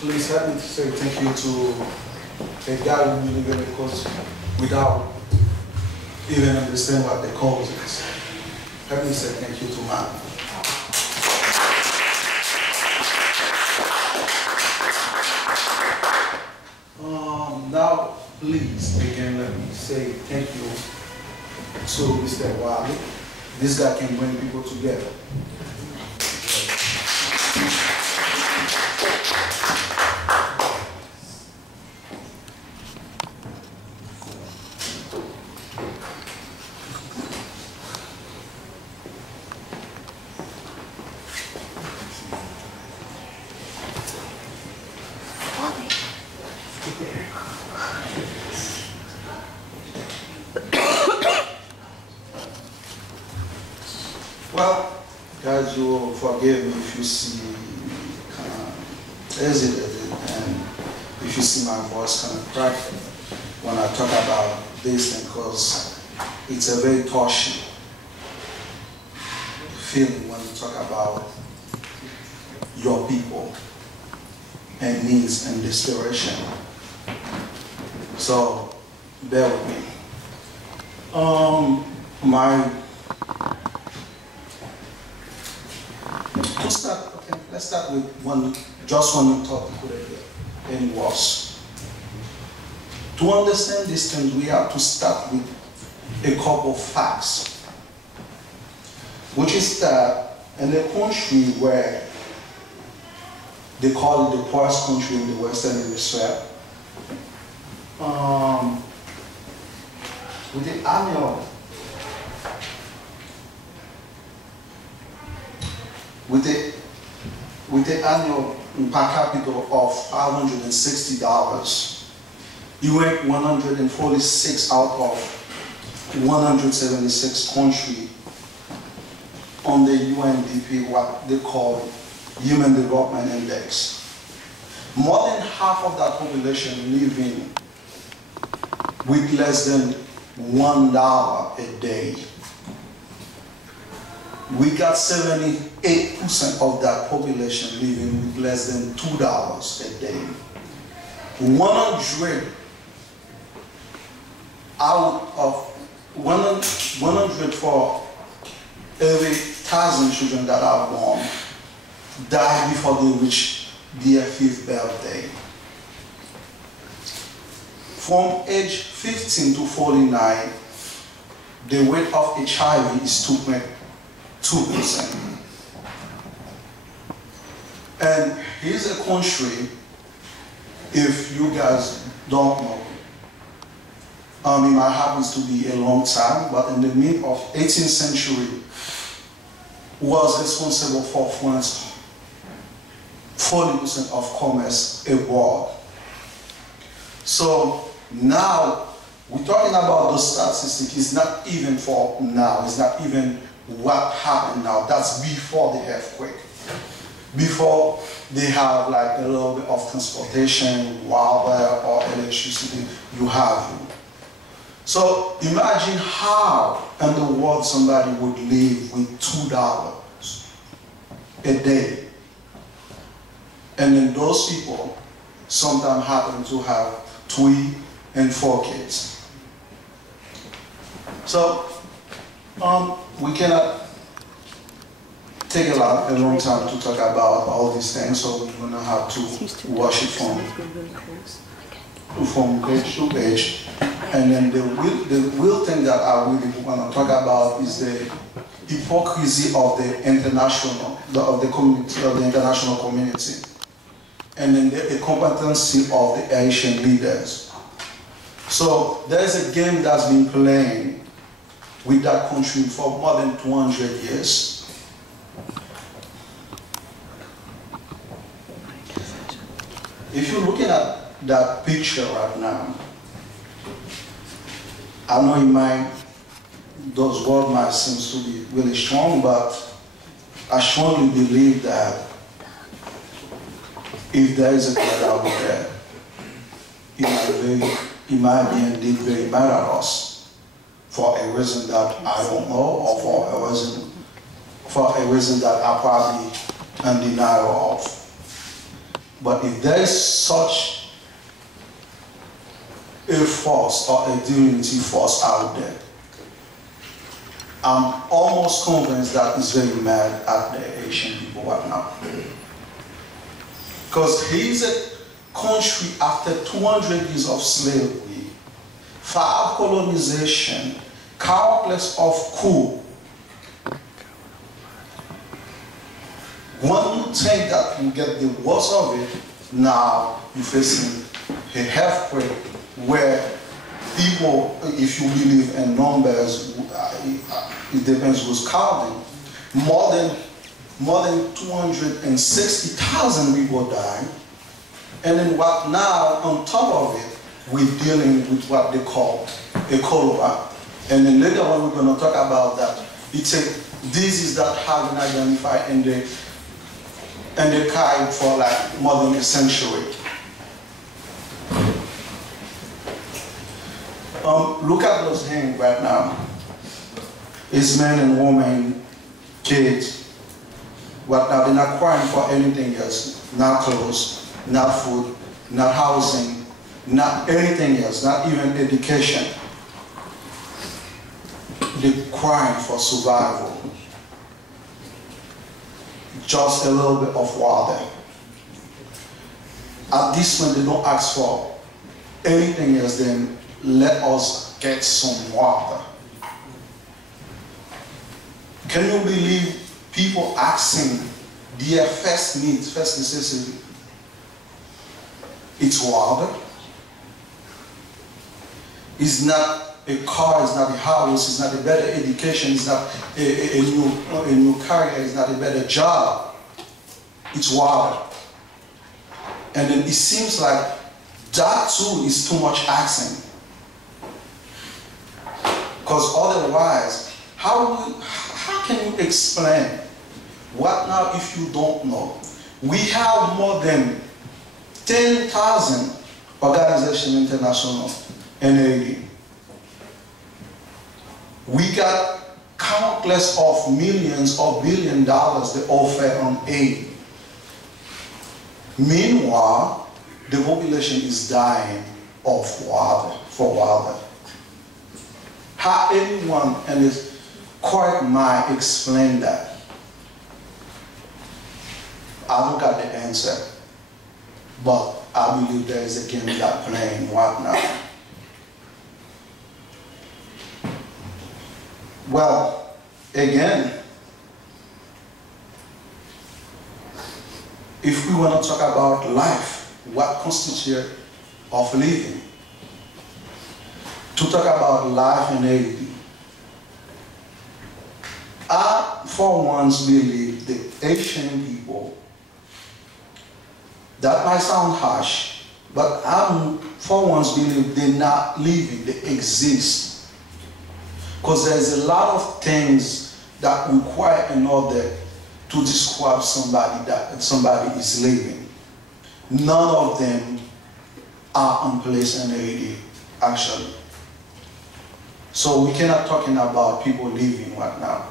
Please help me to say thank you to a guy who really got the cause without even understanding what the cause is. Help me say thank you to man. Now, please, again, let me say thank you to Mr. Wiley. This guy can bring people together. Well, guys, you will forgive me if you see kind of hesitated and if you see my voice kind of cracked when I talk about this thing, because it's a very touchy feeling when you talk about your people and needs and desperation. So, bear with me. Let's start with just one topic and was. To understand these things, we have to start with a couple of facts, which is that in a country where they call it the poorest country in the Western Hemisphere, with the annual per capita of $560, you rank 146 out of 176 countries on the UNDP, what they call Human Development Index. More than half of that population living with less than $1 a day. We got 78% of that population living with less than $2 a day. 100 out of 100 for every 1,000 children that are born die before they reach their 5th birthday. From age 15 to 49, the rate of HIV is 2%. And here's a country, if you guys don't know, it might happen to be a long time, but in the mid of 18th century, was responsible for France's 40% of commerce abroad. So now, we're talking about those statistics. It's not even for now. It's not even what happened now. That's before the earthquake. Before they have like a little bit of transportation, water, or electricity, you have. So imagine how in the world somebody would live with $2 a day. And then those people sometimes happen to have 3 and 4 kids. So we cannot take a long time to talk about all these things, so we're gonna have to watch it from page to page. And then the real thing that I really want to talk about is the hypocrisy of the international community, and then the incompetency of the Haitian leaders. So there's a game that's been playing with that country for more than 200 years. If you're looking at that picture right now, I know in mind those words might seem to be really strong, but I strongly believe that if there is a God out there, it might be indeed very mad at us for a reason that I don't know, or for a reason that I'm probably in denial of. But if there is such a force or a divinity force out there, I'm almost convinced that it's very mad at the Haitian people right now. Because he's a country after 200 years of slavery, 5 colonization, countless of coup. When you think that you get the worst of it, now you're facing a earthquake where people, if you believe in numbers, it depends who's counting, more than 260,000 people died. And then what now, on top of it, we're dealing with what they call a cholera. And then later on we're going to talk about that. It's a disease that have been identified in the Caribbean for like more than a century. Look at those hands right now. It's men and women, kids. Right now they're not crying for anything else. Not clothes, not food, not housing, not anything else, not even education. They're crying for survival. Just a little bit of water. At this point, they don't ask for anything else than let us get some water. Can you believe people asking their first needs, first necessity? It's water. It's not a car, it's not a house, it's not a better education, it's not a new career, it's not a better job. It's water. And then it seems like that too is too much asking. Because otherwise, how can you explain what now if you don't know? We have more than 10,000 organizations international in Haiti. We got countless of millions or $billions they offer on aid. Meanwhile, the population is dying of water, for water. How anyone in his quiet mind explain that? I don't got the answer, but I believe there is a game that playing right now. Well, again, if we want to talk about life, what constitutes of living? To talk about life in Haiti, I for once believe the Haitian people, that might sound harsh, but I for once believe they're not living, they exist. Because there's a lot of things that require in order to describe somebody that somebody is living. None of them are in place in Haiti, actually. So we cannot talking about people living right now.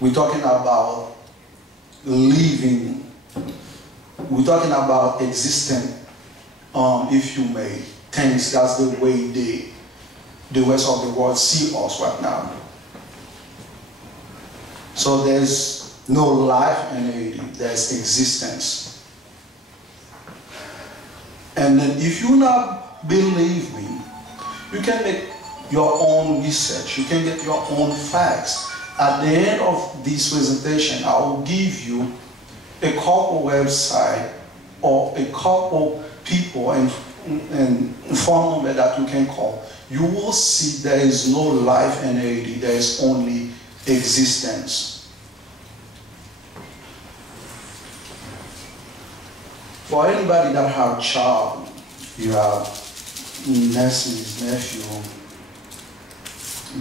We're talking about living. We're talking about existing, if you may, things. That's the way the rest of the world see us right now. So there's no life in Haiti, there's existence. And then if you not believe me, you can make your own research, you can get your own facts. At the end of this presentation, I will give you a couple websites or a couple people and phone number that you can call. You will see there is no life in Haiti, there is only existence. For anybody that have a child, you have nieces, nephews,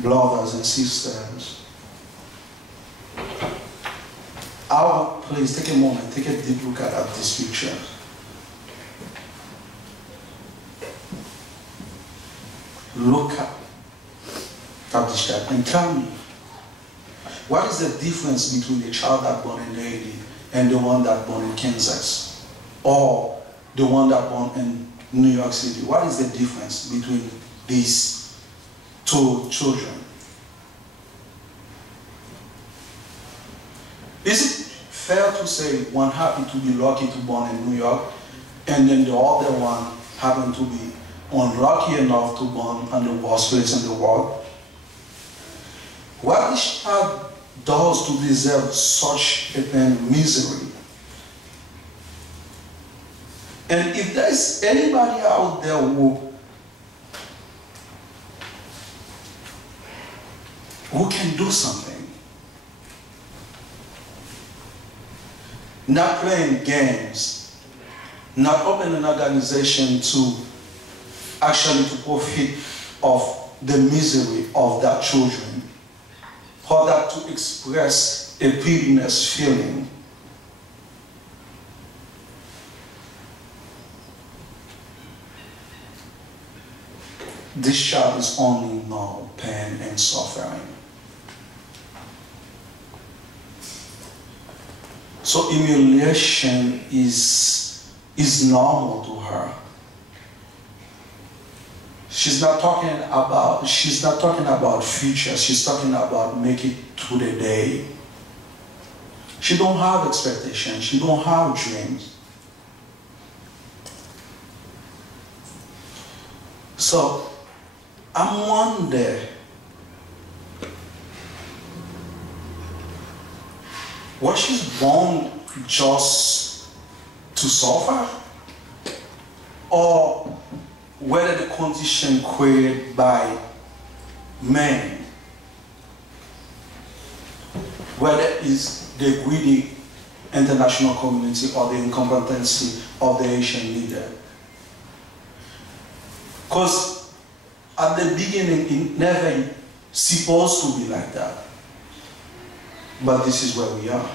brothers and sisters, please take a moment, take a deep look at this picture. Look at this child and tell me, what is the difference between the child that born in Haiti and the one that born in Kansas? or the one that born in New York City? What is the difference between these two children? Is it fair to say one happened to be lucky to born in New York, and then the other one happened to be unlucky enough to born in the worst place in the world? What this child does to deserve such a misery? And if there's anybody out there who can do something, not playing games, not opening an organization to actually to profit of the misery of that children, or that to express a pityness feeling, this child is only know pain and suffering. So humiliation is normal to her. She's not talking about future. She's talking about make it through the day. She don't have expectations. She don't have dreams. So I wonder, was she born just to suffer, or whether the condition created by man, whether it's the greedy international community or the incompetency of the Haitian leader? Because at the beginning, it never supposed to be like that. But this is where we are.